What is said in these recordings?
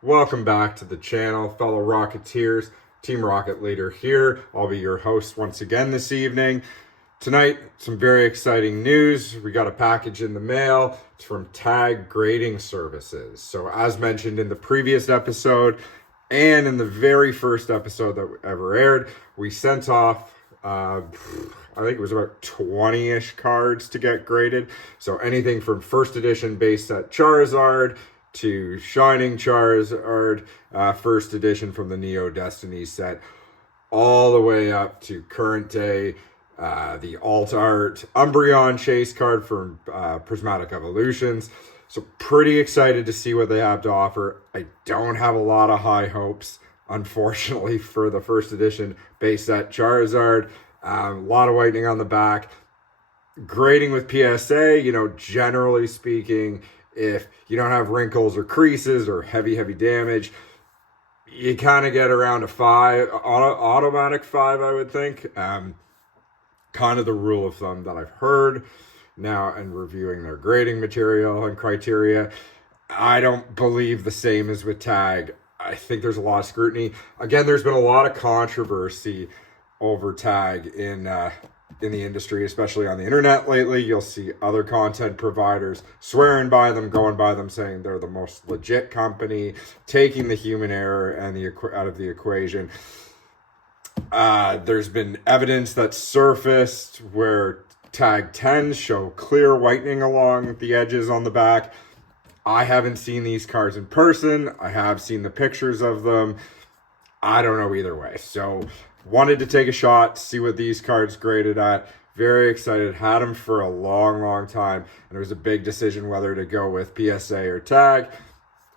Welcome back to the channel, fellow Rocketeers. Team Rocket Leader here. I'll be your host once again this evening. Tonight, some very exciting news. We got a package in the mail. It's from Tag Grading Services. So as mentioned in the previous episode and in the very first episode that ever aired, we sent off I think it was about 20-ish cards to get graded. So anything from first edition base set Charizard to Shining Charizard, first edition from the Neo Destiny set, all the way up to current day, the alt art Umbreon chase card from Prismatic Evolutions. So pretty excited to see what they have to offer. I don't have a lot of high hopes, unfortunately, for the first edition base set Charizard. A lot of whitening on the back. Grading with PSA, generally speaking, if you don't have wrinkles or creases or heavy damage, you kind of get around a 5, automatic 5, I would think. Kind of the rule of thumb that I've heard now and reviewing their grading material and criteria. I don't believe the same as with Tag. I think there's a lot of scrutiny. Again, there's been a lot of controversy over Tag in the industry, especially on the internet lately. You'll see other content providers swearing by them, going by them, saying they're the most legit company, taking the human error and out of the equation. There's been evidence that surfaced where Tag 10s show clear whitening along the edges on the back. I haven't seen these cards in person. I have seen the pictures of them. I don't know either way. So wanted to take a shot, see what these cards graded at. Very excited. Had them for a long time. And it was a big decision whether to go with PSA or Tag.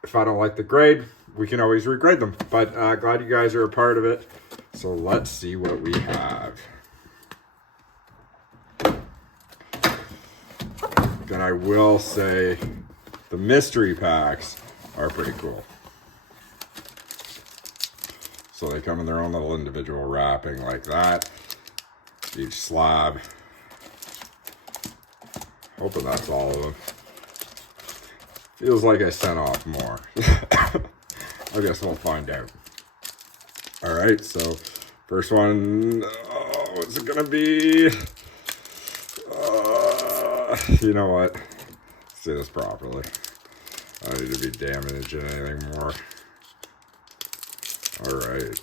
If I don't like the grade, we can always regrade them. But glad you guys are a part of it. So let's see what we have. And I will say the mystery packs are pretty cool. So they come in their own little individual wrapping like that. Each slab. Hoping that's all of them. Feels like I sent off more. I guess we'll find out. Alright, so first one. Oh, what's it gonna be? You know what? Let's do this properly. I don't need to be damaging anything more. Alright.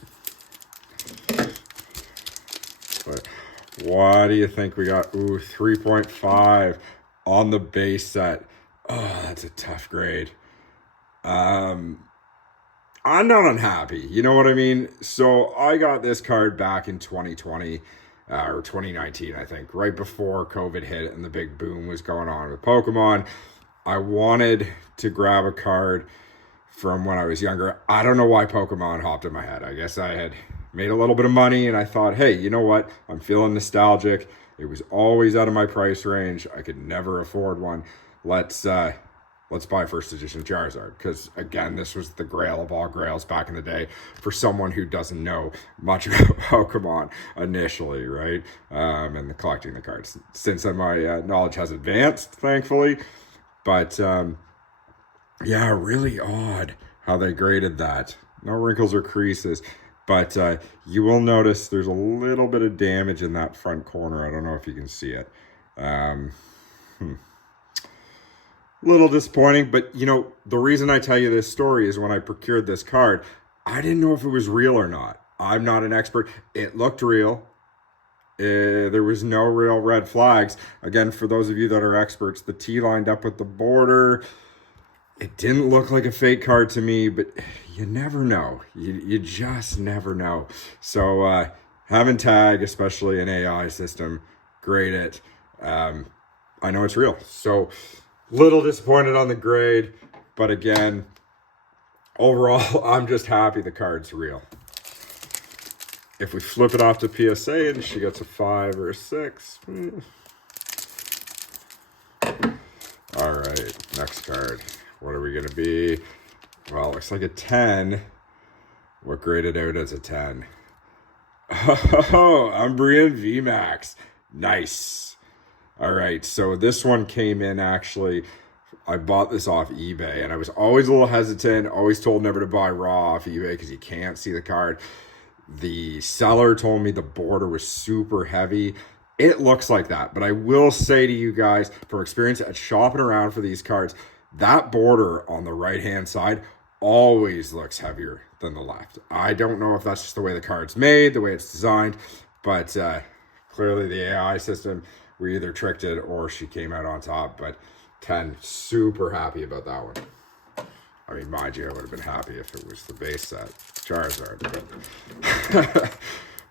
But what do you think we got? Ooh, 3.5 on the base set. Oh, that's a tough grade. I'm not unhappy. You know what I mean? So I got this card back in 2020 or 2019, I think, right before COVID hit and the big boom was going on with Pokemon. I wanted to grab a card from when I was younger. I don't know why Pokemon hopped in my head. I guess I had made a little bit of money and I thought, hey, you know what? I'm feeling nostalgic. It was always out of my price range. I could never afford one. Let's buy first edition Charizard, because again, this was the grail of all grails back in the day for someone who doesn't know much about Pokemon initially, right? And collecting the cards. Since then, my knowledge has advanced, thankfully. But yeah, really odd how they graded that. No wrinkles or creases. But you will notice there's a little bit of damage in that front corner. I don't know if you can see it. Little disappointing, but the reason I tell you this story is when I procured this card, I didn't know if it was real or not. I'm not an expert. It looked real. There was no real red flags. Again, for those of you that are experts, the T lined up with the border. It didn't look like a fake card to me, but you never know. You just never know. So having Tag, especially an AI system, grade it. I know it's real. So little disappointed on the grade, but again, overall, I'm just happy the card's real. If we flip it off to PSA and she gets a 5 or a 6. All right, next card. What are we going to be? Well, it looks like a 10. What graded out as a 10? Oh, Umbreon VMAX. Nice. All right, so this one came in actually I bought this off eBay, and I was always a little hesitant, always told never to buy raw off eBay because you can't see the card. The seller told me the border was super heavy. It looks like that, but I will say to you guys, from experience at shopping around for these cards, that border on the right-hand side always looks heavier than the left. I don't know if that's just the way the card's made, the way it's designed, but clearly the AI system, we either tricked it or she came out on top. But 10, super happy about that one. I mean, mind you, I would have been happy if it was the base set Charizard, but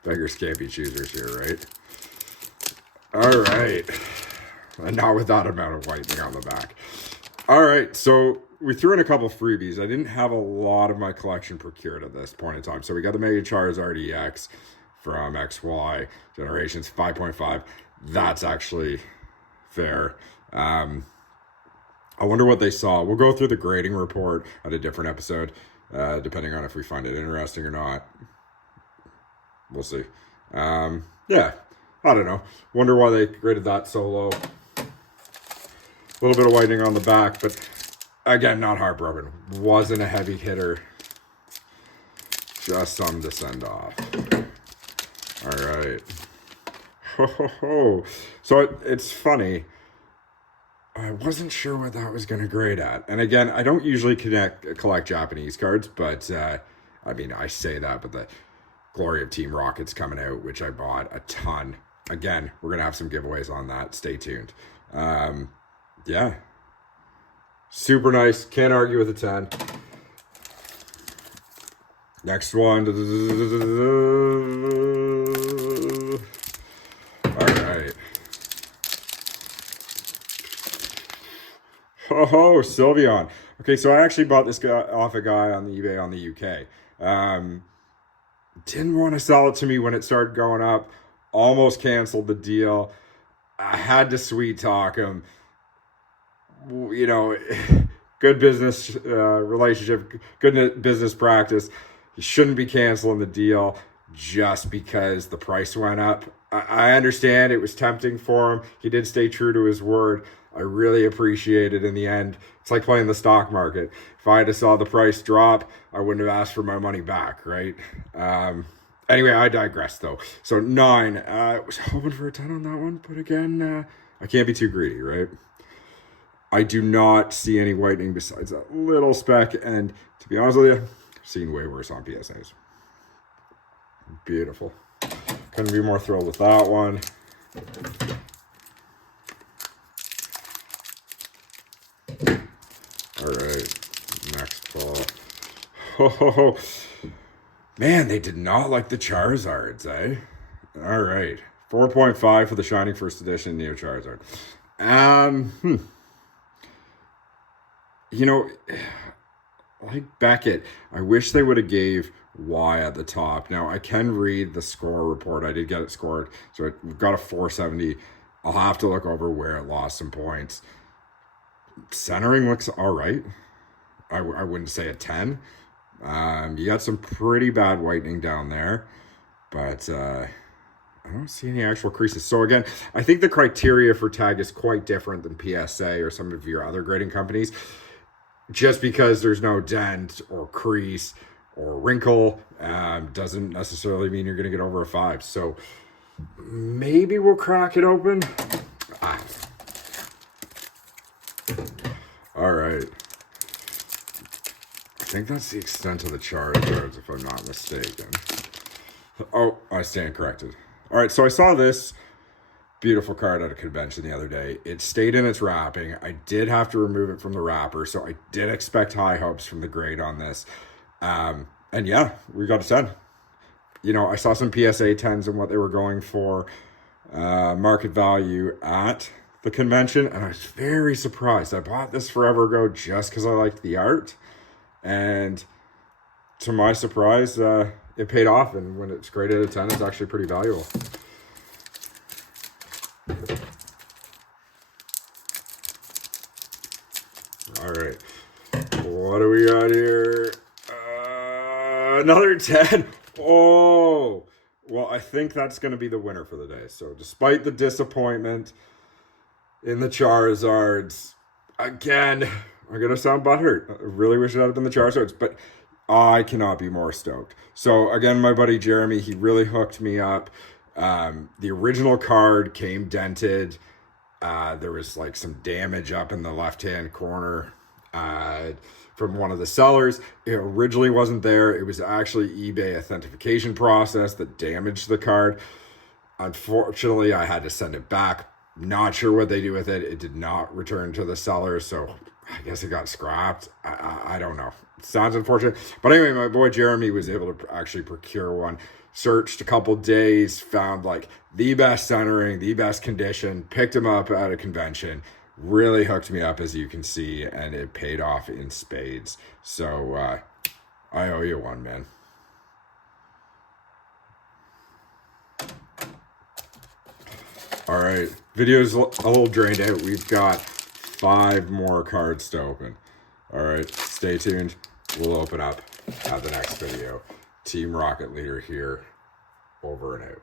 beggars can't be choosers here, right? All right, and not with that amount of whitening on the back. All right, so we threw in a couple freebies. I didn't have a lot of my collection procured at this point in time. So we got the Mega Charizard EX from XY Generations 5.5. That's actually fair. I wonder what they saw. We'll go through the grading report at a different episode, depending on if we find it interesting or not. We'll see. Yeah, I don't know. Wonder why they graded that so low. A little bit of whitening on the back, but again, not heartbroken. Wasn't a heavy hitter. Just some to send off. All right. Ho, ho, ho. So it's funny. I wasn't sure what that was going to grade at. And again, I don't usually collect Japanese cards, but I mean, I say that, but the Glory of Team Rocket's coming out, which I bought a ton. Again, we're going to have some giveaways on that. Stay tuned. Yeah. Super nice. Can't argue with a 10. Next one. All right. Oh, Sylveon. Okay, so I actually bought this guy off a guy on the eBay on the UK. Didn't want to sell it to me when it started going up. Almost canceled the deal. I had to sweet talk him. You know, good business relationship, good business practice. You shouldn't be canceling the deal just because the price went up. I understand it was tempting for him. He did stay true to his word. I really appreciate it in the end. It's like playing the stock market. If I had saw the price drop, I wouldn't have asked for my money back, right? Anyway, I digress though. So 9. I was hoping for a 10 on that one, but again, I can't be too greedy, right? I do not see any whitening besides that little speck, and to be honest with you, I've seen way worse on PSAs. Beautiful. Couldn't be more thrilled with that one. All right, next pull. Oh, man, they did not like the Charizards, eh? All right, 4.5 for the Shining First Edition Neo Charizard. You know, like Beckett, I wish they would have gave Y at the top. Now, I can read the score report. I did get it scored. So we've got a 470. I'll have to look over where it lost some points. Centering looks all right. I wouldn't say a 10. You got some pretty bad whitening down there. But I don't see any actual creases. So again, I think the criteria for tag is quite different than PSA or some of your other grading companies. Just because there's no dent or crease or wrinkle doesn't necessarily mean you're going to get over a 5. So maybe we'll crack it open. All right. I think that's the extent of the Charizards, if I'm not mistaken. Oh, I stand corrected. All right, so I saw this beautiful card at a convention the other day. It stayed in its wrapping. I did have to remove it from the wrapper, so I did expect high hopes from the grade on this. And yeah, we got a 10. You know, I saw some PSA 10s and what they were going for market value at the convention, and I was very surprised. I bought this forever ago just because I liked the art, and to my surprise, it paid off, and when it's graded at 10, it's actually pretty valuable. All right, what do we got here? Another 10. Oh, well, I think that's going to be the winner for the day. So despite the disappointment in the Charizards, again, I'm gonna sound butthurt. I really wish it had been the Charizards, but I cannot be more stoked. So again, my buddy Jeremy, he really hooked me up. The original card came dented. There was like some damage up in the left-hand corner from one of the sellers. It originally wasn't there. It was actually eBay authentication process that damaged the card. Unfortunately, I had to send it back. Not sure what they do with it. It did not return to the seller, so I guess it got scrapped. I don't know. It sounds unfortunate. But anyway, my boy Jeremy was able to actually procure one. Searched a couple days, found like the best centering, the best condition, picked him up at a convention. Really hooked me up, as you can see, and it paid off in spades. So I owe you one, man. All right, video's a little drained out. We've got 5 more cards to open. All right, stay tuned. We'll open up at the next video. Team Rocket Leader here, over and out.